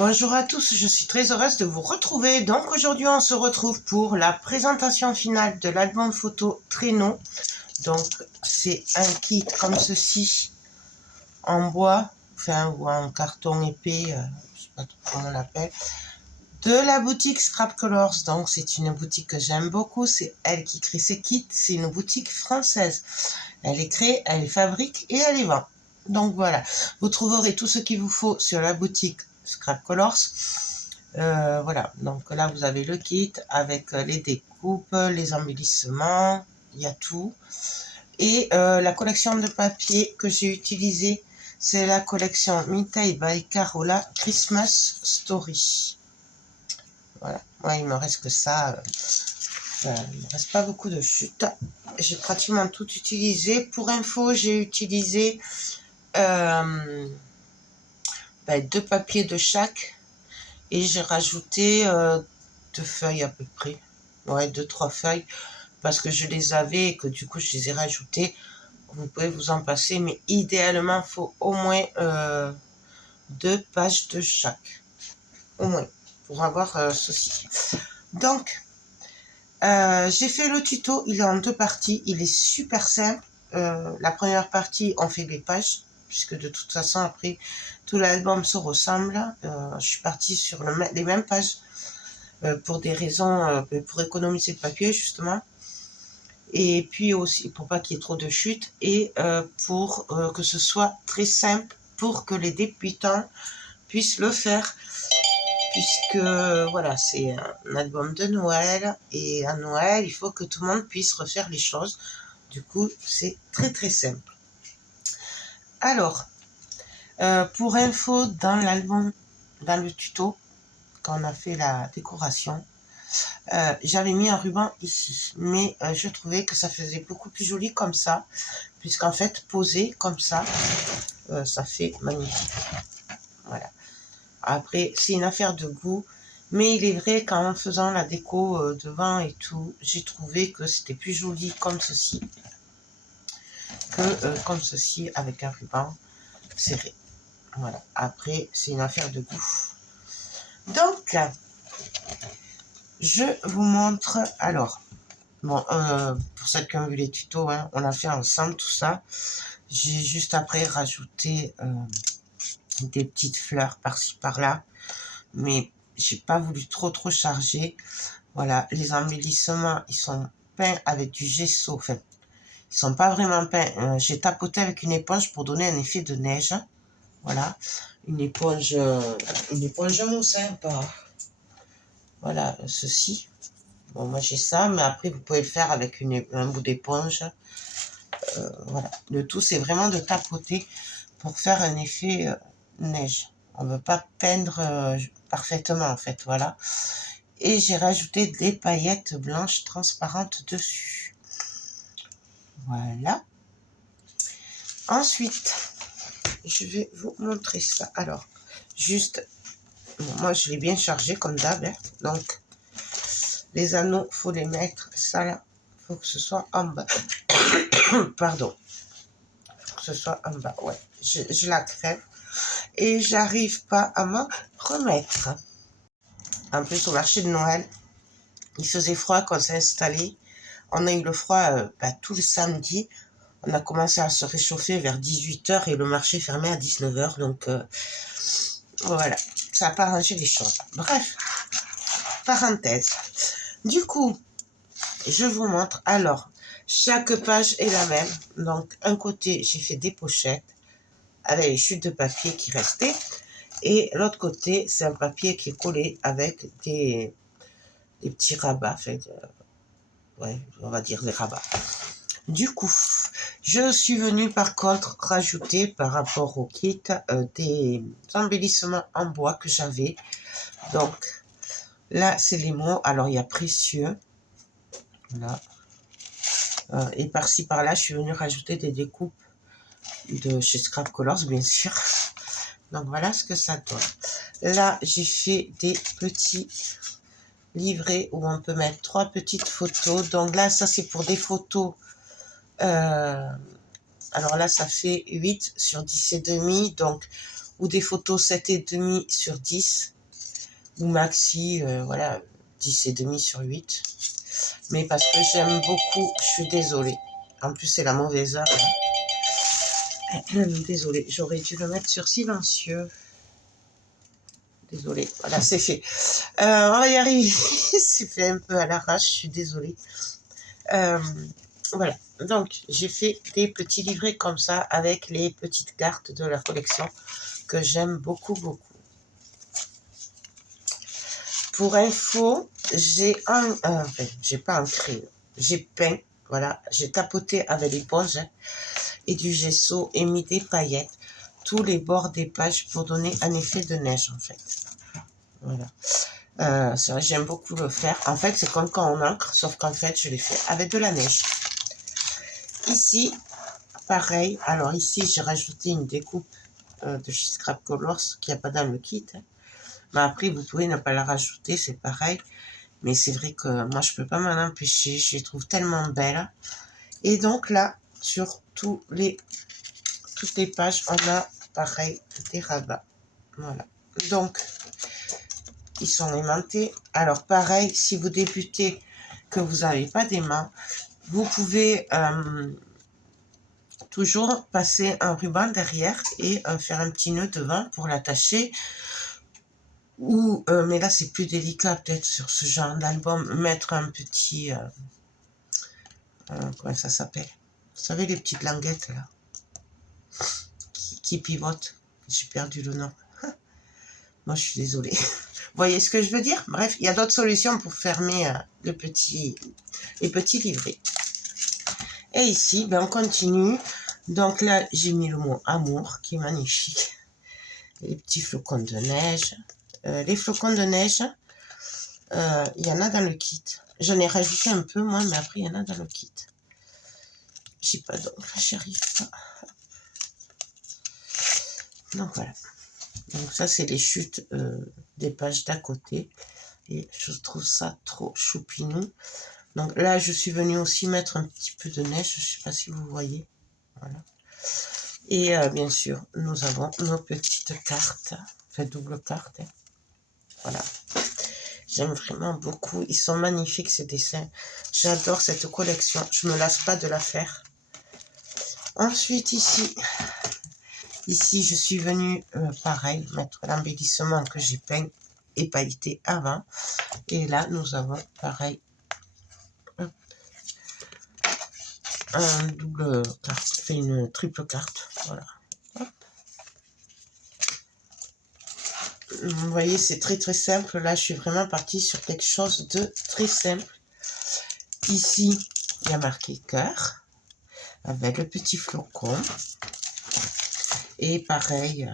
Bonjour à tous, je suis très heureuse de vous retrouver. Donc aujourd'hui on se retrouve pour la présentation finale de l'album photo Traîneau. Donc c'est un kit comme ceci en bois, enfin ou en carton épais, je sais pas trop comment on l'appelle, de la boutique Scrap Colors. Donc c'est une boutique que j'aime beaucoup, c'est elle qui crée ces kits, c'est une boutique française. Elle les crée, elle les fabrique et elle les vend. Donc voilà, vous trouverez tout ce qu'il vous faut sur la boutique Scrap Colors. Voilà, donc là vous avez le kit avec les découpes, les embellissements, il y a tout. Et la collection de papier que j'ai utilisée, c'est la collection Mintai by Carola Christmas Story. Voilà, moi il me reste que ça, il ne me reste pas beaucoup de chute. J'ai pratiquement tout utilisé. Pour info, j'ai utilisé 2 papiers de chaque. Et j'ai rajouté 2 feuilles à peu près. Ouais, 2-3 feuilles. Parce que je les avais et que du coup, je les ai rajoutées. Vous pouvez vous en passer. Mais idéalement, il faut au moins 2 pages de chaque. Au moins. Pour avoir ceci. Donc, j'ai fait le tuto. Il est en 2 parties. Il est super simple. La première partie, on fait les pages. Puisque de toute façon, après, tout l'album se ressemble. Je suis partie sur les mêmes pages pour des raisons, pour économiser le papier, justement. Et puis aussi, pour pas qu'il y ait trop de chutes. Et pour que ce soit très simple, pour que les débutants puissent le faire. Puisque, voilà, c'est un album de Noël. Et à Noël, il faut que tout le monde puisse refaire les choses. Du coup, c'est très très simple. Alors, pour info, dans l'album, dans le tuto, quand on a fait la décoration, j'avais mis un ruban ici, mais je trouvais que ça faisait beaucoup plus joli comme ça, puisqu'en fait, posé comme ça, ça fait magnifique. Voilà. Après, c'est une affaire de goût, mais il est vrai qu'en faisant la déco devant et tout, j'ai trouvé que c'était plus joli comme ceci, que comme ceci avec un ruban serré. Voilà. Après, c'est une affaire de goût. Donc, je vous montre, alors, bon, pour celles qui ont vu les tutos, hein, on a fait ensemble tout ça. J'ai juste après rajouté des petites fleurs par-ci par-là, mais j'ai pas voulu trop charger. Voilà, les embellissements, ils sont peints avec du gesso, enfin, ils sont pas vraiment peints. J'ai tapoté avec une éponge pour donner un effet de neige. Voilà, une éponge mousse, hein, pas... Voilà, ceci. Bon, moi j'ai ça, mais après vous pouvez le faire avec un bout d'éponge. Voilà. Le tout, c'est vraiment de tapoter pour faire un effet neige. On ne veut pas peindre parfaitement, en fait, voilà. Et j'ai rajouté des paillettes blanches transparentes dessus. Voilà. Ensuite, je vais vous montrer ça. Alors, juste, bon, moi je l'ai bien chargé comme d'hab, hein. Donc, les anneaux, faut les mettre, ça là, faut que ce soit en bas. Pardon. Faut que ce soit en bas, ouais. Je la crève. Et j'arrive pas à me remettre. En plus, au marché de Noël, il faisait froid quand on s'est installé. On a eu le froid tout le samedi. On a commencé à se réchauffer vers 18h et le marché fermait à 19h. Donc, voilà, ça n'a pas arrangé les choses. Bref, parenthèse. Du coup, je vous montre. Alors, chaque page est la même. Donc, un côté, j'ai fait des pochettes avec les chutes de papier qui restaient. Et l'autre côté, c'est un papier qui est collé avec des petits rabats. Enfin, ouais, on va dire des rabats. Du coup, je suis venue par contre rajouter par rapport au kit des embellissements en bois que j'avais. Donc, là, c'est les mots. Alors, il y a précieux. Voilà. Et par-ci, par-là, je suis venue rajouter des découpes de chez Scrap Colors, bien sûr. Donc, voilà ce que ça donne. Là, j'ai fait des petits livrets où on peut mettre 3 petites photos. Donc là, ça, c'est pour des photos. Alors là, ça fait 8 sur 10 et demi. Donc, ou des photos 7,5 sur 10, ou maxi, voilà, 10,5 sur 8. Mais parce que j'aime beaucoup, je suis désolée. En plus, c'est la mauvaise heure. Désolée, j'aurais dû le mettre sur silencieux. Désolée, voilà, c'est fait. On va y arriver. C'est fait un peu à l'arrache, je suis désolée. Voilà, donc j'ai fait des petits livrets comme ça avec les petites cartes de la collection que j'aime beaucoup, beaucoup. Pour info, j'ai enfin, j'ai pas un crayon, j'ai peint, voilà, j'ai tapoté avec l'éponge et du gesso et mis des paillettes tous les bords des pages pour donner un effet de neige en fait. Voilà. C'est vrai, j'aime beaucoup le faire. En fait, c'est comme quand on encre, sauf qu'en fait, je l'ai fait avec de la neige. Ici, pareil. Alors ici, j'ai rajouté une découpe de chez Scrap Colors qu'il n'y a pas dans le kit. Mais après, vous pouvez ne pas la rajouter, c'est pareil. Mais c'est vrai que moi, je peux pas m'en empêcher. Je les trouve tellement belles. Et donc là, sur toutes les pages, on a pareil des rabats. Voilà. Donc, ils sont aimantés. Alors pareil, si vous débutez, que vous n'avez pas d'aimant, vous pouvez toujours passer un ruban derrière et faire un petit nœud devant pour l'attacher. Ou, mais là c'est plus délicat peut-être sur ce genre d'album, mettre un petit, comment ça s'appelle? Vous savez les petites languettes là, qui pivotent. J'ai perdu le nom. Moi je suis désolée. Vous voyez ce que je veux dire? Bref, il y a d'autres solutions pour fermer les petits livrets. Et ici, ben, on continue. Donc là, j'ai mis le mot amour, qui est magnifique. Les petits flocons de neige. Les flocons de neige, il y en a dans le kit. J'en ai rajouté un peu, moi, mais après, il y en a dans le kit. J'ai pas d'ongles, j'y arrive pas. Donc voilà. Donc ça, c'est les chutes des pages d'à côté. Et je trouve ça trop choupinou. Donc là, je suis venue aussi mettre un petit peu de neige. Je sais pas si vous voyez. Voilà. Et bien sûr, nous avons nos petites cartes. Enfin, double carte. Hein. Voilà. J'aime vraiment beaucoup. Ils sont magnifiques, ces dessins. J'adore cette collection. Je me lasse pas de la faire. Ensuite, ici, je suis venue, pareil, mettre l'embellissement que j'ai peint et pailleté avant. Et là, nous avons, pareil, un double carte, fait une triple carte. Voilà. Hop. Vous voyez, c'est très très simple. Là, je suis vraiment partie sur quelque chose de très simple. Ici, il y a marqué cœur avec le petit flocon. Et pareil,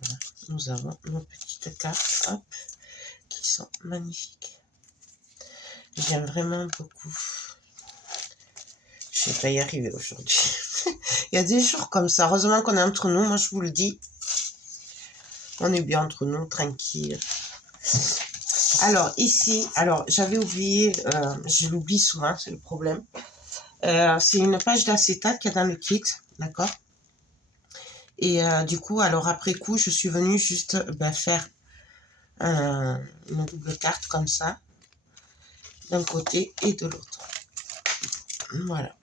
voilà, nous avons nos petites cartes hop, qui sont magnifiques. J'aime vraiment beaucoup. Je vais pas y arriver aujourd'hui. Il y a des jours comme ça. Heureusement qu'on est entre nous, moi je vous le dis. On est bien entre nous, tranquille. Alors ici, j'avais oublié, je l'oublie souvent, c'est le problème. C'est une page d'acétate qu'il y a dans le kit, d'accord? Et du coup, alors après coup, je suis venue juste faire une double carte comme ça, d'un côté et de l'autre. Voilà.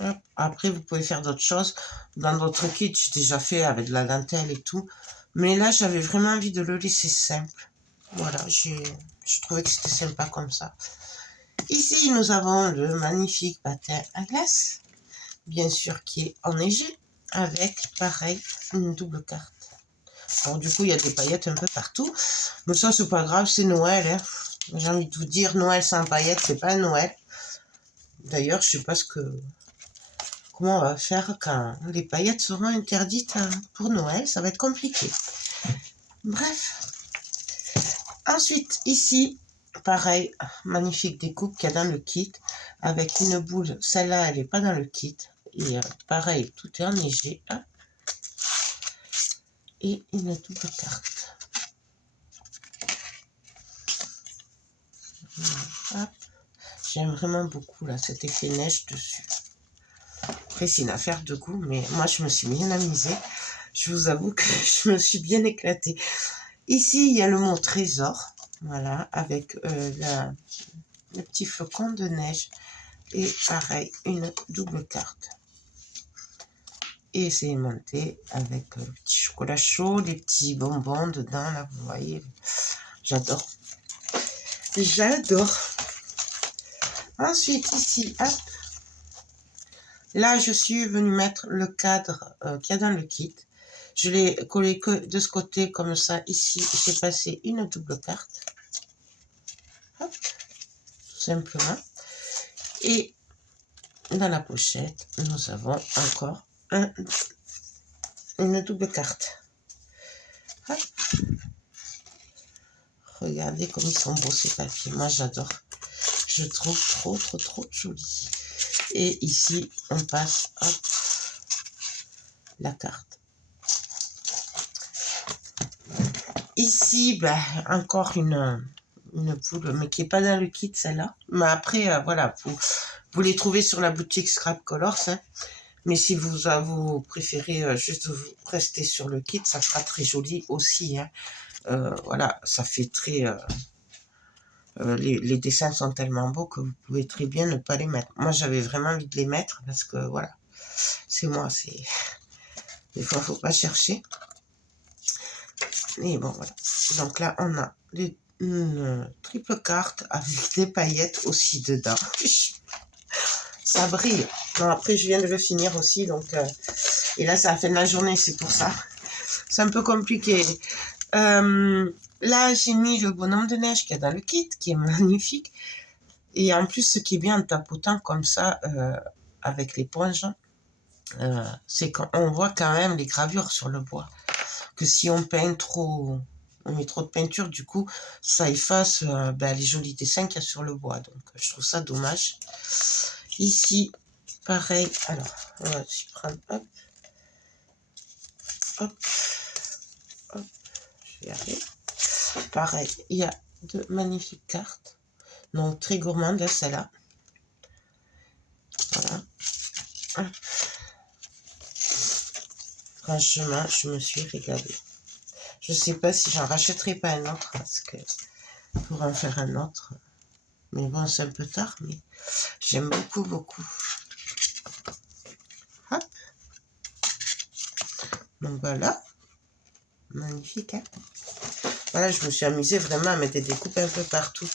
Hop. Après, vous pouvez faire d'autres choses. Dans d'autres kits, j'ai déjà fait avec de la dentelle et tout. Mais là, j'avais vraiment envie de le laisser simple. Voilà, je trouvais que c'était sympa comme ça. Ici, nous avons le magnifique patin à glace. Bien sûr, qui est enneigé. Avec, pareil, une double carte. Alors, du coup, il y a des paillettes un peu partout. Mais ça, c'est pas grave, c'est Noël. Hein. J'ai envie de vous dire, Noël sans paillettes, c'est pas Noël. D'ailleurs, je sais pas comment on va faire quand les paillettes seront interdites pour Noël. Ça va être compliqué. Bref. Ensuite, ici, pareil, magnifique découpe qu'il y a dans le kit. Avec une boule. Celle-là, elle n'est pas dans le kit. Et pareil, tout est enneigé. Hein. Et une double carte. Hop. J'aime vraiment beaucoup là, cet effet neige dessus. Après, c'est une affaire de goût, mais moi, je me suis bien amusée. Je vous avoue que je me suis bien éclatée. Ici, il y a le mot trésor. Voilà, avec le petit flocon de neige. Et pareil, une double carte. Et c'est aimanté avec le petit chocolat chaud, les petits bonbons dedans, là, vous voyez. J'adore. J'adore. Ensuite, ici, hop. Là, je suis venue mettre le cadre qu'il y a dans le kit. Je l'ai collé que de ce côté, comme ça. Ici, j'ai passé une double carte. Hop, tout simplement. Et dans la pochette, nous avons encore une double carte. Hop. Regardez comme ils sont beaux ces papiers. Moi, j'adore. Je trouve trop joli. Et ici, on passe, hop, la carte. Ici, bah, encore une poule, mais qui n'est pas dans le kit, celle-là. Mais après, voilà, vous les trouvez sur la boutique Scrap Colors. Hein. Mais si vous préférez juste rester sur le kit, ça sera très joli aussi. Hein. Voilà, ça fait très... les dessins sont tellement beaux que vous pouvez très bien ne pas les mettre. Moi, j'avais vraiment envie de les mettre parce que, voilà, c'est moi, c'est... Des fois, il ne faut pas chercher. Et bon, voilà. Donc là, on a une triple carte avec des paillettes aussi dedans. Ça brille. Non, après, je viens de le finir aussi. Donc, et là, c'est la fin de la journée, c'est pour ça. C'est un peu compliqué. Là, j'ai mis le bonhomme de neige qu'il y a dans le kit, qui est magnifique. Et en plus, ce qui est bien en tapotant comme ça, avec l'éponge, c'est qu'on voit quand même les gravures sur le bois. Que si on peint trop, on met trop de peinture, du coup, ça efface les jolis dessins qu'il y a sur le bois. Donc, je trouve ça dommage. Ici, pareil. Alors, on va prendre, hop, hop, hop, je vais y arriver. Pareil, il y a de magnifiques cartes. Donc, très gourmande, celle-là. Voilà. Hop. Franchement, je me suis régalée. Je ne sais pas si j'en rachèterai pas un autre, parce que pour en faire un autre. Mais bon, c'est un peu tard, mais j'aime beaucoup. Hop. Donc voilà. Magnifique, hein. Voilà, je me suis amusée vraiment à mettre des découpes un peu partout.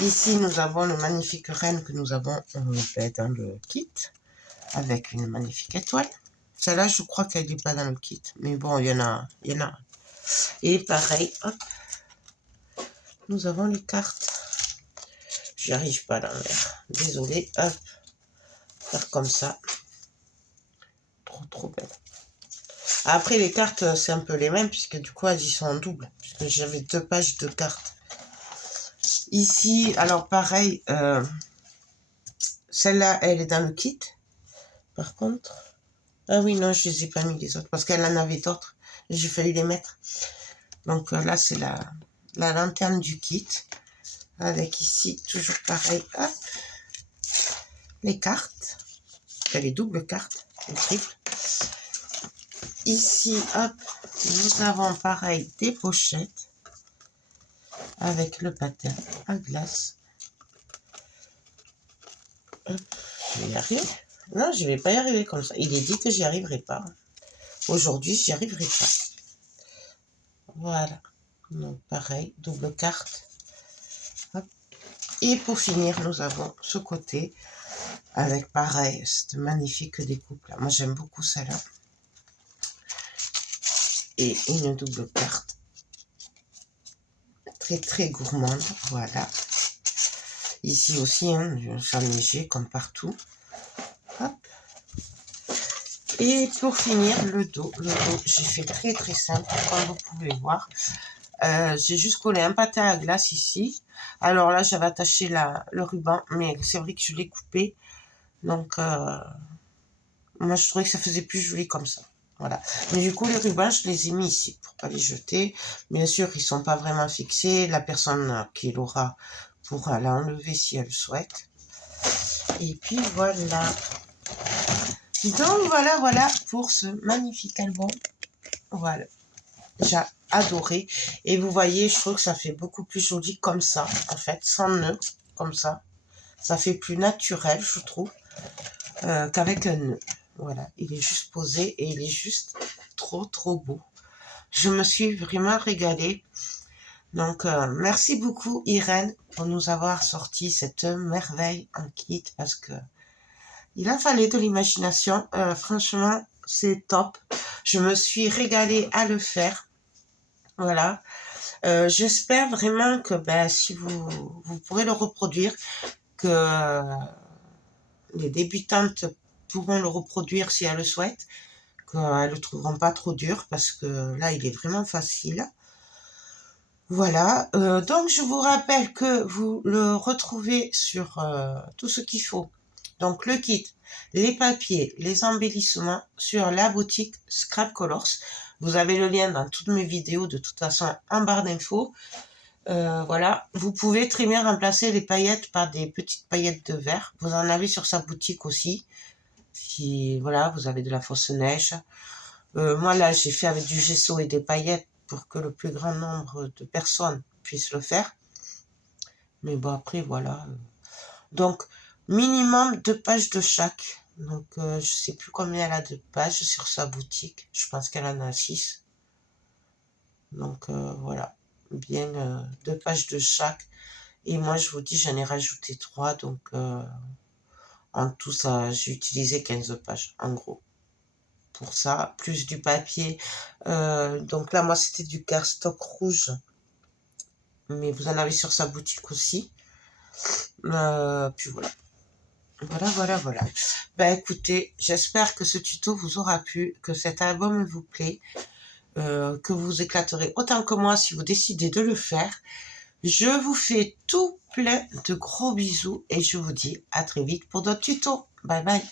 Ici, nous avons le magnifique renne que nous avons dans le kit, avec une magnifique étoile. Celle-là, je crois qu'elle n'est pas dans le kit, mais bon, il y en a. Et pareil, hop, nous avons les cartes. J'y arrive pas à l'envers. Désolée, hop, faire comme ça. Trop belle. Après, les cartes, c'est un peu les mêmes, puisque du coup, elles y sont en double. Puisque j'avais 2 pages de cartes. Ici, alors pareil, celle-là, elle est dans le kit. Par contre, ah oui, non, je les ai pas mis les autres, parce qu'elle en avait d'autres. J'ai fallu les mettre. Donc là, c'est la lanterne du kit. Avec ici, toujours pareil, hop, les cartes. Les doubles cartes, les triples. Ici, hop, nous avons pareil des pochettes avec le patin à glace. Hop, je vais y arriver. Non, je ne vais pas y arriver comme ça. Il est dit que j'y arriverai pas. Aujourd'hui, j'y arriverai pas. Voilà. Donc, pareil, double carte. Hop. Et pour finir, nous avons ce côté avec pareil, cette magnifique découpe là. Moi, j'aime beaucoup celle-là. Et une double carte. Très gourmande. Voilà. Ici aussi, hein, j'en ai léger comme partout. Hop. Et pour finir, le dos, j'ai fait très simple, comme vous pouvez voir. J'ai juste collé un patin à glace ici. Alors là, j'avais attaché le ruban, mais c'est vrai que je l'ai coupé. Donc, moi, je trouvais que ça faisait plus joli comme ça. Voilà. Mais du coup, les rubans, je les ai mis ici pour pas les jeter. Bien sûr, ils sont pas vraiment fixés. La personne qui l'aura pourra l'enlever si elle le souhaite. Et puis, voilà. Donc, voilà pour ce magnifique album. Voilà. J'ai adoré. Et vous voyez, je trouve que ça fait beaucoup plus joli comme ça, en fait, sans nœud, comme ça. Ça fait plus naturel, je trouve, qu'avec un nœud. Voilà, il est juste posé et il est juste trop, trop beau. Je me suis vraiment régalée. Donc, merci beaucoup, Irène, pour nous avoir sorti cette merveille en kit, parce que il a fallu de l'imagination. Franchement, c'est top. Je me suis régalée à le faire. Voilà. J'espère vraiment que si vous pourrez le reproduire, que les débutantes pourront le reproduire si elles le souhaitent, qu'elles ne le trouveront pas trop dur, parce que là, il est vraiment facile. Voilà, donc je vous rappelle que vous le retrouvez sur tout ce qu'il faut. Donc le kit, les papiers, les embellissements sur la boutique Scrap Colors. Vous avez le lien dans toutes mes vidéos de toute façon en barre d'infos. Voilà, vous pouvez très bien remplacer les paillettes par des petites paillettes de verre. Vous en avez sur sa boutique aussi. Si voilà, vous avez de la fausse neige. Moi là, j'ai fait avec du gesso et des paillettes pour que le plus grand nombre de personnes puissent le faire. Mais bon, après, voilà. Donc, minimum 2 pages de chaque. Donc, je sais plus combien elle a de pages sur sa boutique. Je pense qu'elle en a 6. Donc, voilà. Bien 2 pages de chaque. Et moi, je vous dis, j'en ai rajouté 3. Donc, en tout, ça, j'ai utilisé 15 pages, en gros. Pour ça, plus du papier. Donc là, moi, c'était du cardstock rouge. Mais vous en avez sur sa boutique aussi. Puis voilà. Voilà. Écoutez, j'espère que ce tuto vous aura plu, que cet album vous plaît, que vous vous éclaterez autant que moi si vous décidez de le faire. Je vous fais tout plein de gros bisous et je vous dis à très vite pour d'autres tutos. Bye bye.